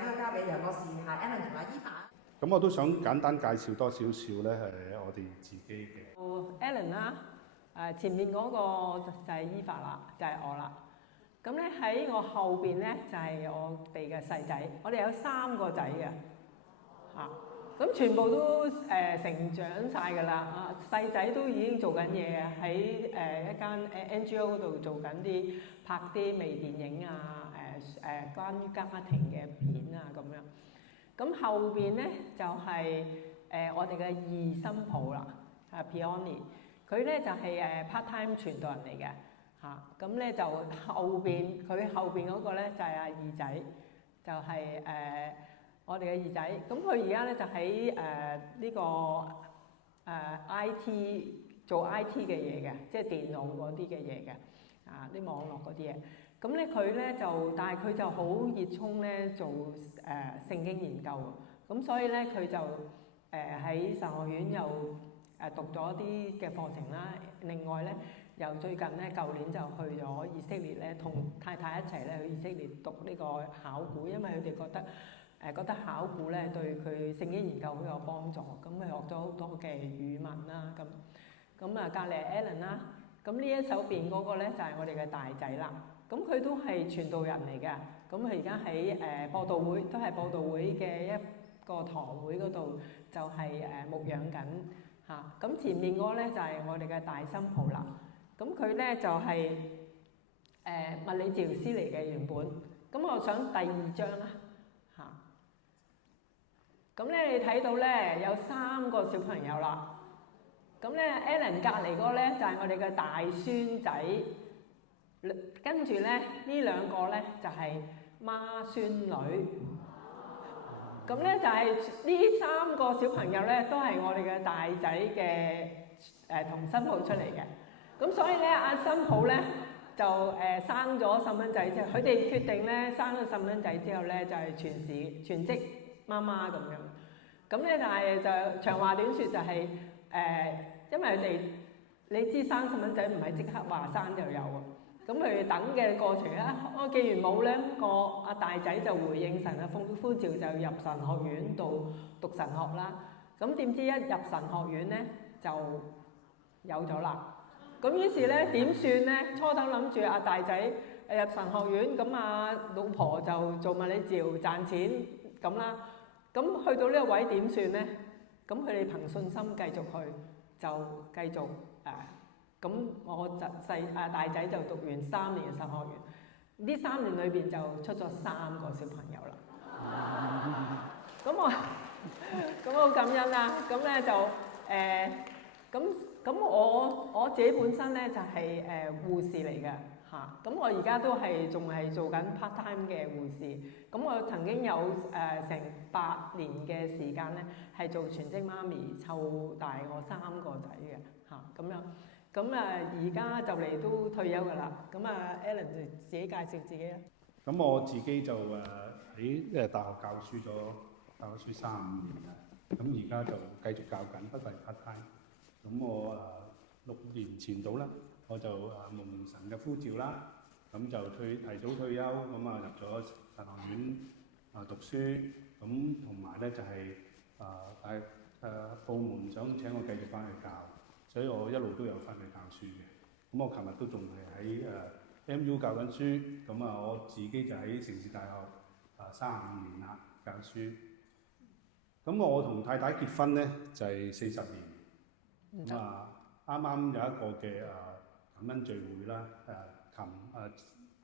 間都交俾楊博士、Alan 同阿Eva。咁我都想簡單介紹多少少咧，係我哋自己嘅。Alan 啦，前面嗰個就係 Eva 啦，就係我啦。咁咧喺我後邊咧就係我哋嘅細仔，我哋有3個仔嘅嚇。咁全部都成長晒㗎啦，細仔都已經做緊嘢喺一間NGO 嗰度做緊啲拍啲微電影啊，關於家庭嘅片啊咁樣。咁後邊咧就係我哋嘅二新抱啦，Peony， 佢咧就係part time 傳道人嚟嘅嚇。咁咧就佢後邊嗰個咧就係阿二仔，就係我哋嘅二仔。咁佢而家咧就喺呢個IT 做 IT 嘅嘢嘅，即係電腦嗰啲嘅嘢嘅，啲網絡嗰啲嘢。咁咧佢咧就，但係佢就好熱衷咧做聖經研究，咁所以咧佢就喺神學院又讀咗啲嘅課程啦。另外咧又最近咧舊年就去咗以色列咧，同太太一齊咧去以色列讀呢個考古，因為佢哋覺得考古咧對佢聖經研究好有幫助，咁佢學咗好多嘅語文啦，咁啊隔離 Alan 啦，咁呢一手邊嗰個咧就係我哋嘅大仔啦。咁佢都係傳道人嚟嘅，咁佢而家喺播道會，都係播道會嘅一個堂會嗰度，就係牧養緊嚇。咁前面嗰個咧就係我哋嘅大新抱啦。咁佢咧就係物理治療師嚟嘅原本。咁我想第2章啦嚇。咁咧你睇到咧有3個小朋友啦。咁咧 Alan 隔離嗰個咧就係我哋嘅大孫仔。跟住咧，呢2個咧就係孖孫女。咁咧就係呢3個小朋友咧，都係我哋嘅大仔嘅同新抱出嚟嘅。咁所以咧，阿新抱咧就生咗細蚊仔之後，佢哋決定咧生咗細蚊仔之後咧，就係全職媽媽咁樣。咁咧但係就長話短説就係因為佢哋你知生細蚊仔唔係即刻話生就有啊。咁佢等嘅過程咧，我既然冇咧，個阿大仔就回應神嘅呼召，就入神學院度讀神學啦。咁點知一入神學院咧就有咗啦。咁於是咧點算咧？初頭諗住阿大仔入神學院，咁阿老婆就做物理治療賺錢咁啦。咁去到呢個位點算咧？咁佢哋憑信心繼續去，就繼續咁我大仔就讀完3年嘅神學院，呢3年裏邊就出咗3個小朋友啦。咁我好感恩啦。咁咧就咁我自己本身咧就係護士嚟嘅嚇。咁我而家都仲係做緊 part time 嘅護士。咁我曾經有成8年嘅時間咧係做全職媽咪，湊大我3個仔嘅嚇咁樣。咁而家就嚟都退休㗎啦。咁Alan 就自己介紹自己啦。咁我自己就喺大學教書35年啦。咁而家就繼續教緊，不過係 part time。咁我6年前到啦，我就蒙神嘅呼召啦，咁就提早退休，咁入咗神學院讀書，咁同埋咧就係部門想請我繼續翻去教。所以我一路都有翻去教書嘅。咁我琴日都仲係喺MU 教緊書。咁我自己就喺城市大學35年啦教書。咁我同太太結婚咧就係40年。咁啱啱有一個嘅感恩聚會啦。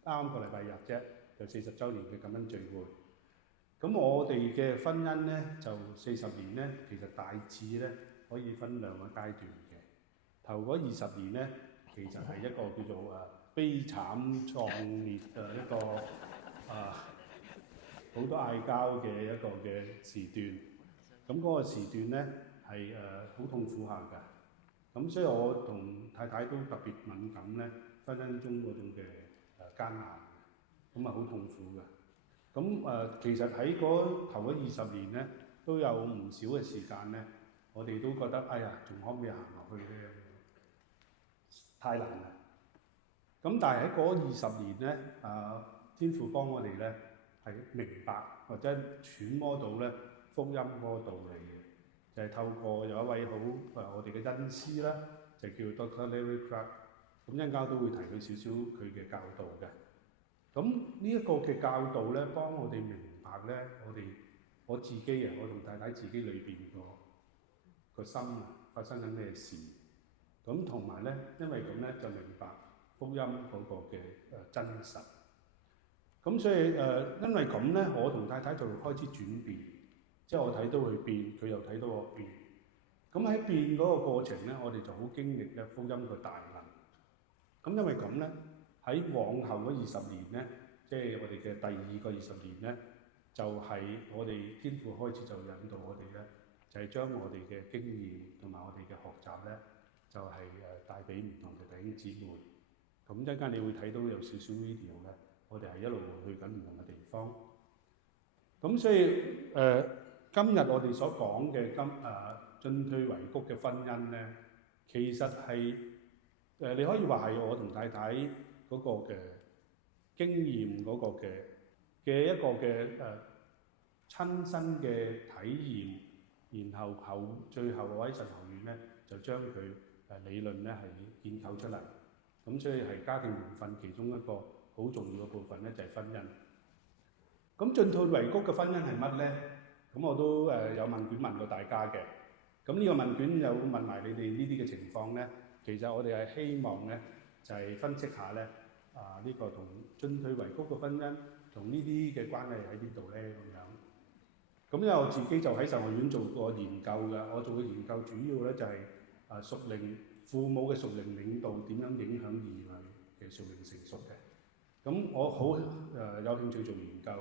啱個禮拜日啫，就40週年嘅感恩聚會。咁我哋嘅婚姻咧就40年咧，其實大致咧可以分2個階段嘅。頭嗰20年咧，其實係一個叫做悲慘壯烈嘅一個好多嗌交嘅一個嘅時段。咁嗰個時段咧係好痛苦下㗎。咁所以我同太太都特別敏感咧，婚姻中嗰種嘅艱難，咁好痛苦㗎。咁其實喺頭嗰20年咧，都有唔少嘅時間咧，我哋都覺得哎呀，仲可唔可以行落去咧？太難啦！咁但係喺嗰20年咧，天父幫我哋咧，係明白或者揣摩到咧福音嗰個道理嘅，就係透過有一位好我哋嘅恩師啦，就叫 Dr. Larry Crabb， 咁一陣間都會提佢少少佢嘅教導嘅。咁呢一個嘅教導咧，幫我哋明白咧，我自己啊，我同太太自己裏邊個心啊，發生緊咩事。咁同埋咧，因為咁咧就明白福音嗰個嘅真實。咁所以因為咁咧，我同太太就開始轉變，即係我睇到佢變，佢又睇到我變。咁喺變嗰個過程咧，我哋就好經歷咧福音嘅大能。咁因為咁咧，喺往後嗰20年咧，即係我哋嘅第二個20年咧，就係我哋天父開始就引導我哋咧，就係將我哋嘅經驗同埋我哋嘅學習咧，就係帶俾唔同嘅弟兄姊妹。咁一陣間你會睇到有少少 video 咧，我哋係一路去緊唔同嘅地方。咁所以今日我哋所講嘅進退維谷嘅婚姻咧，其實係你可以話係我同太太嗰個嘅經驗嗰個嘅一個嘅親身嘅體驗，然後最後嗰位神學院咧就將佢理論咧係建構出嚟。咁所以係家庭緣分其中一個好重要嘅部分咧，就係婚姻。咁進退維谷嘅婚姻係乜咧？咁我都有問卷問過大家嘅。咁呢個問卷有問埋你哋呢啲嘅情況咧，其實我哋係希望咧就係分析下咧呢個同進退維谷嘅婚姻同呢啲嘅關係喺邊度咧咁樣。咁因為我自己就喺神學院做過研究嘅，我做嘅研究主要咧就係屬靈父母嘅屬靈領導點樣影響兒女嘅屬靈成熟嘅。咁我好有興趣做研究，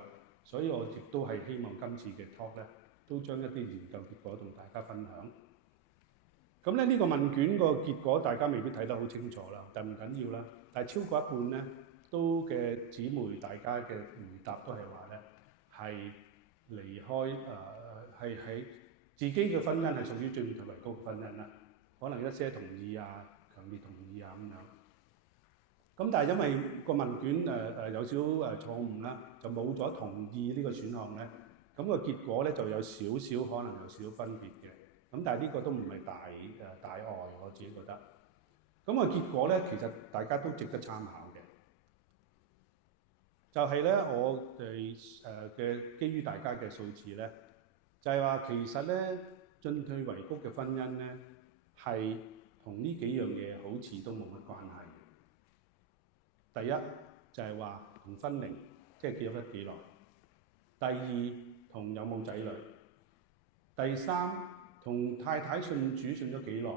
所以我亦都係希望今次嘅 talk 咧，都將一啲研究結果同大家分享。咁咧呢個問卷個結果大家未必睇得好清楚啦，但唔緊要啦。但係超過一半咧，都嘅姊妹大家嘅回答都係話咧，係離開係喺自己嘅婚姻係屬於進退維谷嘅婚姻啦。可能一些同意啊，強烈同意啊咁樣。咁但係因為個問卷有少錯誤啦，就冇咗同意呢個選項咧。咁個結果咧就有少少可能有少少分別嘅。咁但係呢個都唔係大礙，我自己覺得。咁個結果咧，其實大家都值得參考嘅。就係咧，我哋嘅基於大家嘅數字咧，就係話其實咧進退維谷嘅婚姻咧，係同呢幾樣嘢好似都冇乜關係。第一就係話同婚齡，即係結咗婚幾耐；第二同有冇仔女；第三同太太信主信咗幾耐；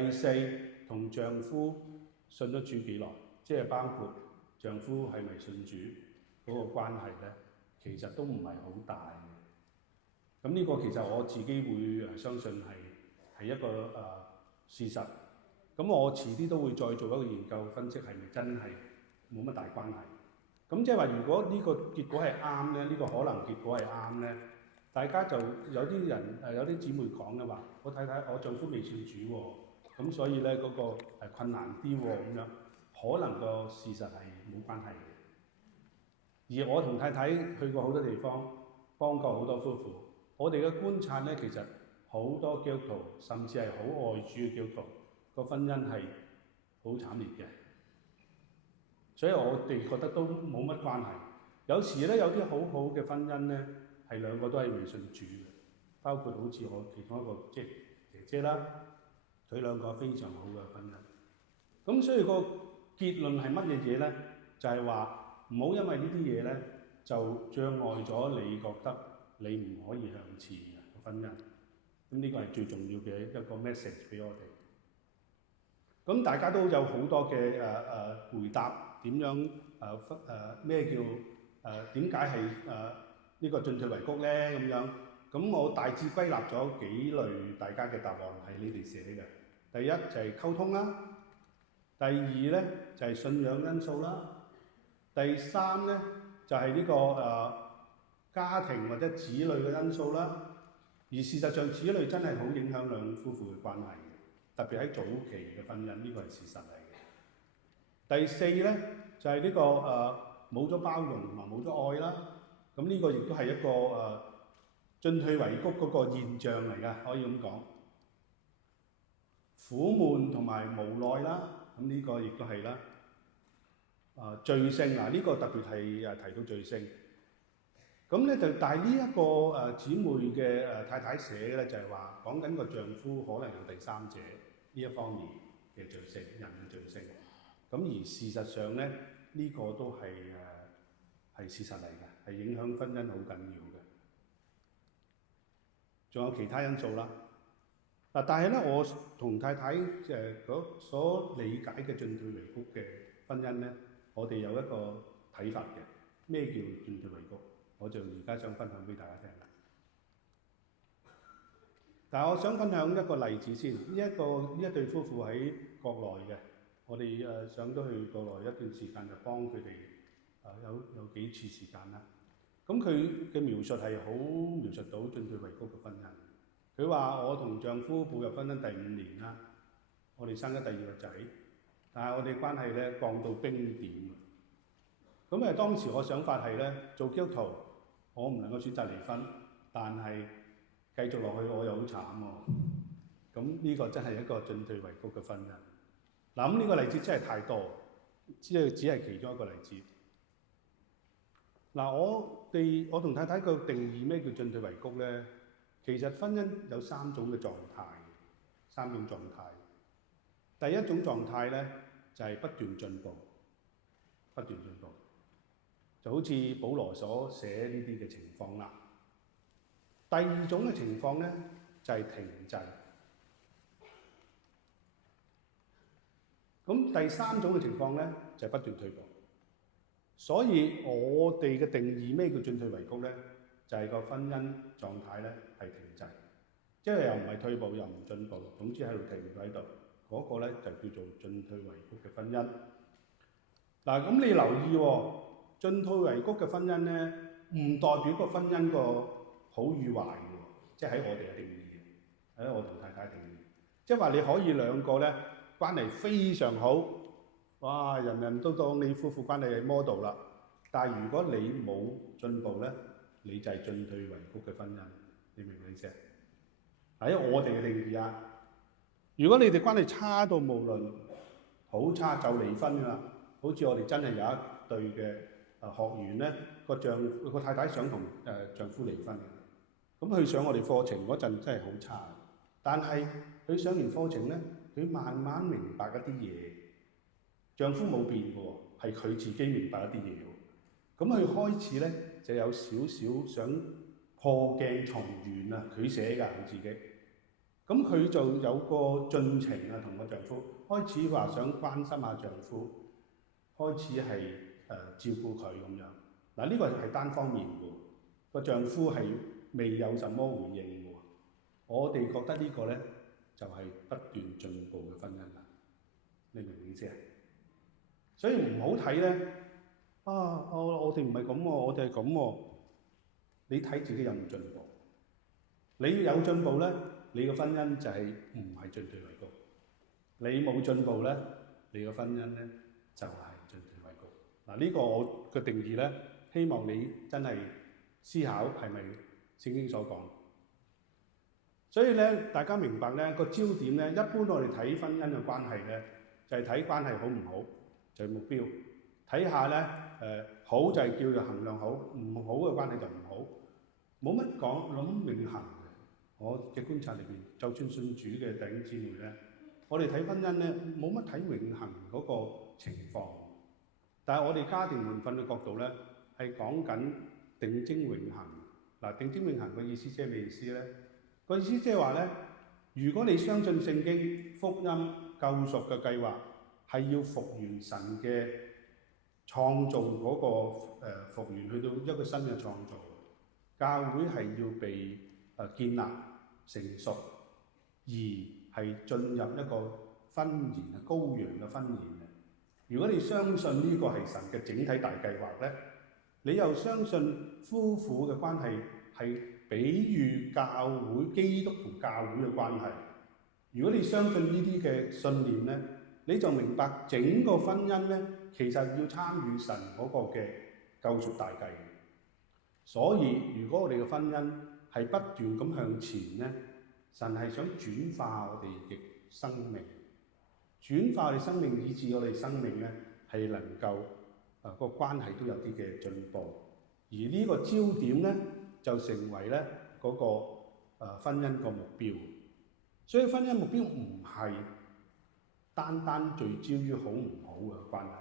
第四同丈夫信咗主幾耐，即係包括丈夫係咪信主嗰個關係咧，其實都唔係好大嘅。咁呢個其實我自己會相信係一個事實。咁我遲啲都會再做一個研究分析，係咪真係冇乜大關係？咁即係話，如果呢個結果係啱咧，呢個可能結果係啱咧，大家就有啲人有啲姊妹講嘅話，我睇睇我丈夫未信主喎，咁所以咧嗰個係困難啲喎咁樣，可能個事實係冇關係嘅。而我同太太去過好多地方，幫過好多夫婦，我哋嘅觀察咧，其實好多基督徒，甚至係好愛主嘅基督徒，個婚姻係好慘烈嘅，所以我哋覺得都冇乜關係。有時咧有啲好好嘅婚姻咧，係兩個都係未信主嘅，包括好似我其中一個即係姐姐啦，佢兩個非常好嘅婚姻。咁所以個結論係乜嘢嘢咧？就係話唔好因為呢啲嘢咧，就障礙咗你覺得你唔可以向前嘅婚姻。咁呢個係最重要嘅一個 message 俾我哋。咁大家都有好多嘅回答，點樣咩叫點解係呢個進退維谷咧咁樣？咁我大致歸納咗幾類大家嘅答案係你哋寫嘅。第一就係溝通啦，第二咧就係信仰因素啦，第三咧就係呢個家庭或者子女嘅因素啦。而事實上，子女真係好影響兩夫婦嘅關係嘅，特別喺早期嘅婚姻，呢個係事實嚟嘅。第四咧就係呢個冇咗包容同埋冇咗愛啦。咁呢個亦都係一個進退維谷嗰個現象嚟㗎，可以咁講。苦悶同埋無奈啦，咁呢個亦都係啦。罪性嗱，呢個特別係提到罪性。咁咧就但係呢一個姊妹嘅太太寫咧，就係話講緊個丈夫可能有第三者呢一方面嘅罪性，人嘅罪性。咁而事實上咧，呢個都係事實嚟嘅，係影響婚姻好緊要嘅。仲有其他因素啦。嗱，但係咧，我同太太所理解嘅進退維谷嘅婚姻咧，我哋有一個睇法嘅。咩叫進退維谷？我就而家想分享俾大家聽啦。但係我想分享一個例子先。呢一對夫婦喺國內嘅，我哋上咗去國內一段時間，就幫佢哋有幾次時間啦。咁佢嘅描述係好描述到進退維谷嘅婚姻。佢話：我同丈夫步入婚姻第5年啦，我哋生咗第2個仔，但係我哋關係咧降到冰點。咁當時我想法係咧，做基督徒我唔能夠選擇離婚，但係繼續落去我又好慘喎。咁呢個真係一個進退維谷嘅婚姻。嗱，咁呢個例子真係太多，只係其中一個例子。嗱，我同太太個定義咩叫進退維谷咧？其實婚姻有3種嘅狀態，3種狀態。第一種狀態咧就係不斷進步，不斷進步，就好似保羅所寫呢啲嘅情況啦。第二種嘅情況咧就係停滯。咁第3種嘅情況咧就係不斷退步。所以我哋嘅定義咩叫進退維谷咧？就係個婚姻狀態咧係停滯，即係又唔係退步又唔進步，總之喺度停喺度，嗰個咧就叫做進退維谷嘅婚姻。嗱，咁你留意喎，進退維谷嘅婚姻咧，唔代表個婚姻個好與壞嘅，即係喺我哋嘅定義，喺我同太太定義，即係話你可以兩個咧關係非常好，哇，人人都當你夫婦關係係 model 啦，但係如果你冇進步咧，你就係進退維谷嘅婚姻，你明唔明意思啊？喺我哋嘅定義啊，如果你哋關係差到無論好差就離婚㗎啦，好似我哋真係有一對嘅學員咧，個太太想同丈夫離婚嘅，咁佢上我哋課程嗰陣真係好差，但係佢上完課程咧，佢慢慢明白一啲嘢，丈夫冇變嘅喎，係佢自己明白一啲嘢喎，咁佢開始咧，就有少少想破鏡重圓啊！佢寫㗎佢自己，咁佢就有個進程啊，同個丈夫開始話想關心下丈夫，開始係照顧佢咁樣。嗱，呢個係單方面嘅，個丈夫係未有什麼回應嘅。我哋覺得呢個咧就係不斷進步嘅婚姻啦。你明唔明意思啊？所以唔好睇咧。我哋唔係咁喎，我哋係咁喎。你睇自己有冇進步？你有進步咧，你個婚姻就係唔係進退維谷；你冇進步咧，你個婚姻咧就係進退維谷。嗱，呢個我嘅定義咧，希望你真係思考係咪聖經所講。所以咧，大家明白咧個焦點咧，一般我哋睇婚姻嘅關係咧，就係睇關係好唔好，就係目標。睇下咧，好就係叫做衡量好，唔好嘅關係就唔好，冇乜講諗永恆嘅。我嘅觀察裏邊，就算信主嘅弟兄姊妹咧，我哋睇婚姻咧冇乜睇永恆嗰個情況，但係我哋家庭聯訓嘅角度咧，係講緊定睛永恆。嗱，定睛永恆嘅意思即係咩意思咧？個意思即係話咧，如果你相信聖經福音救贖嘅計劃係要復原神嘅創造嗰個復原，去到一個新嘅創造，教會係要被建立成熟，而係進入一個婚宴嘅羔羊嘅婚宴嘅。如果你相信呢個係神嘅整體大計劃咧，你又相信夫婦嘅關係係比喻教會基督同教會嘅關係。如果你相信呢啲嘅信念咧，你就明白整個婚姻咧，其實要參與神嗰個嘅救贖大計。所以如果我哋嘅婚姻係不斷咁向前咧，神係想轉化我哋嘅生命，轉化我哋生命，以致我哋生命咧係能夠個關係都有啲嘅進步。而呢個焦點咧就成為咧嗰個婚姻個目標。所以婚姻目標唔係單單聚焦於好唔好嘅關係，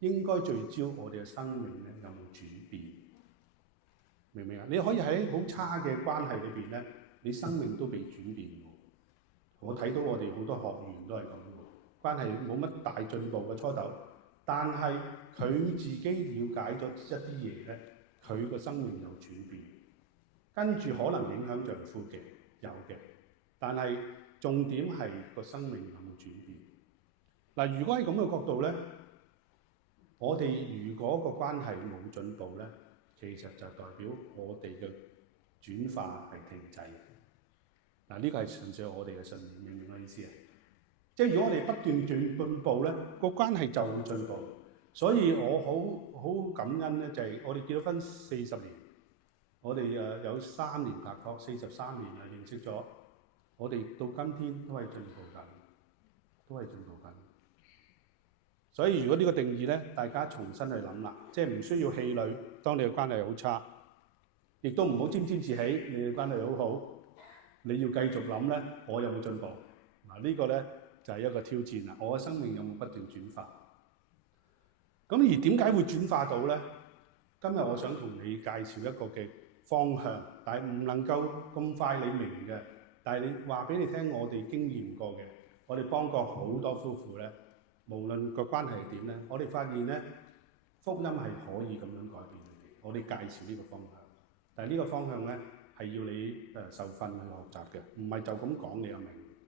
應該聚焦我哋嘅生命咧有冇轉變，明唔明啊？你可以喺好差嘅關係裏邊咧，你生命都被轉變喎。我睇到我哋好多學員都係咁喎，關係冇乜大進步嘅初頭，但係佢自己了解咗一啲嘢咧，佢個生命有轉變，跟住可能影響丈夫嘅，有嘅。但係重點係個生命有冇轉變。嗱，如果喺咁嘅角度咧，我哋如果個關係冇進步咧，其實就代表我哋嘅轉化係停滯。嗱，呢個係純粹我哋嘅信念，明唔明我意思啊？即係如果我哋不斷進步咧，個關係就會進步。所以我好感恩咧，就係我哋結咗婚40年，我哋有3年拍拖，43年啊認識咗。我哋到今天都係進步緊，都係進步緊。所以如果呢個定義咧，大家重新去諗啦，即係唔需要氣餒。當你嘅關係好差，亦都唔好沾沾自喜。你嘅關係好好，你要繼續諗咧，我有冇進步？嗱，呢個咧就係一個挑戰啦。我嘅生命有冇不斷轉化？咁而點解會轉化到咧？今日我想同你介紹一個嘅方向，但係唔能夠咁快你明嘅。但係你話俾你聽，我哋經驗過嘅，我哋幫過好多夫婦咧，無論個關係係點咧，我哋發現咧，福音係可以咁樣改變佢哋。我哋介紹呢個方向，但係呢個方向咧係要你受訓去學習嘅，唔係就咁講你就明。